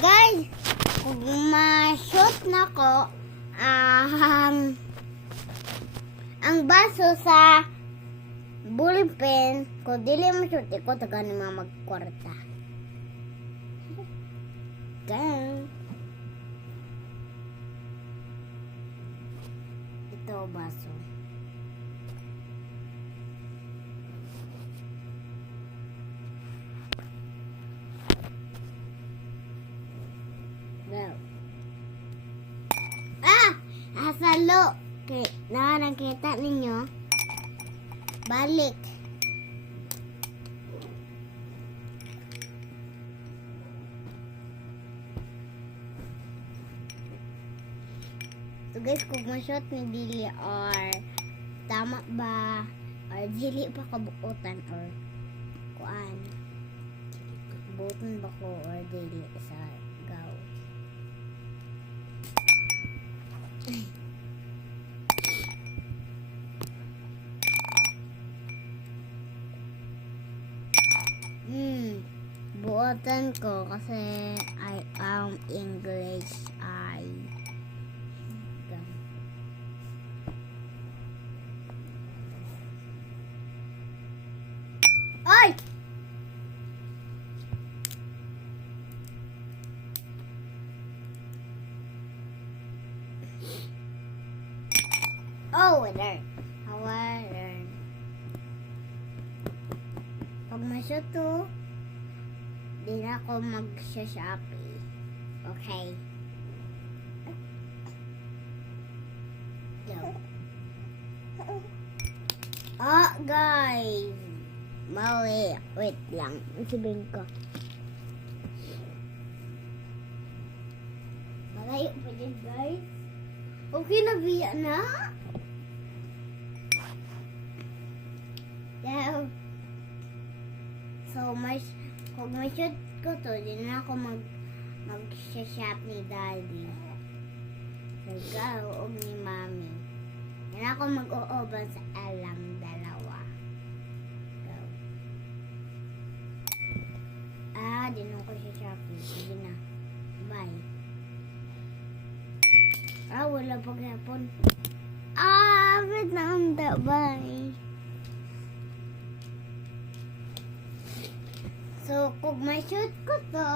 guys, kung ma-shoot na ko, ang baso sa ballpen, kung dili ma-shoot ko, taga ni mga magkwarta. Gang. Ito baso. Well. Asalo. Okay, nakakita ninyo. Balik. So guys, kung ma-shot ni Dili or tama ba or dili pa kabuutan or kuan. Buton ba ko or dili sa gaw. Buotan ko kasi I am English ay ay oh there however pag ma-shoot to di na ako mag-Shopee. Okay. Go. Guys. Mali. Wait lang. Sabihin ko. Malayo pa din, guys. Okay na biya na? Yeah. So much. Kung may shoot ko to, di na ako mag-shop ni Daddy. Nagaw o ni Mami. Di na ako mag-uuban sa alang dalawa. Go. Di na ako sa Shopee. Sige na. Bye. Wala pa gapon. Wait na ang bye. So, kung ma-shoot ko to,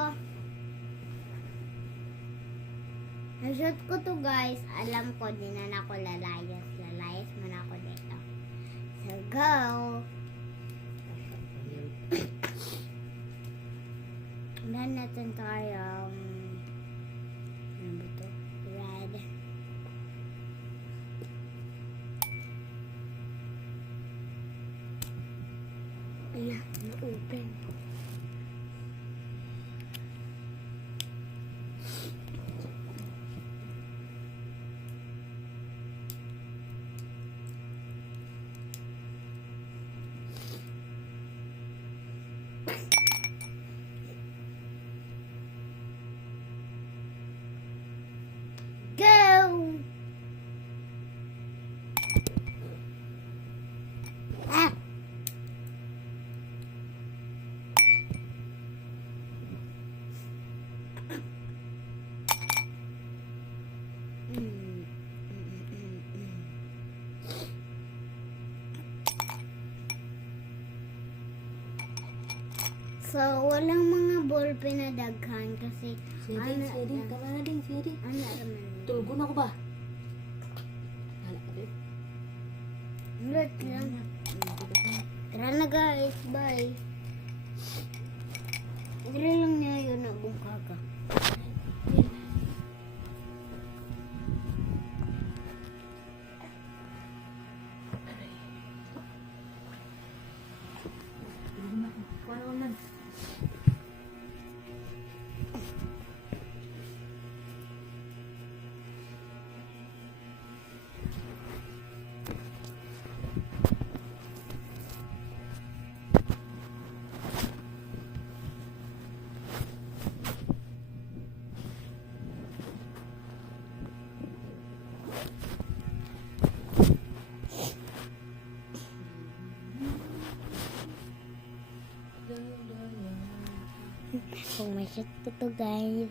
na-shoot ko to guys, alam ko din na ako lalayas. Lalayas man ako dito. So, go! Ulan natin tayo. Ano ba ito? Red. Ayan, na-open. Go! So, walang mga ballpen na daghan kasi Siri, kama din, Siri. ano naman. Tulgon ako ba? Hala ka din. Ulit lang. Tara na guys, bye. Tara lang niya yun na bungkaga. shoot ko to guys.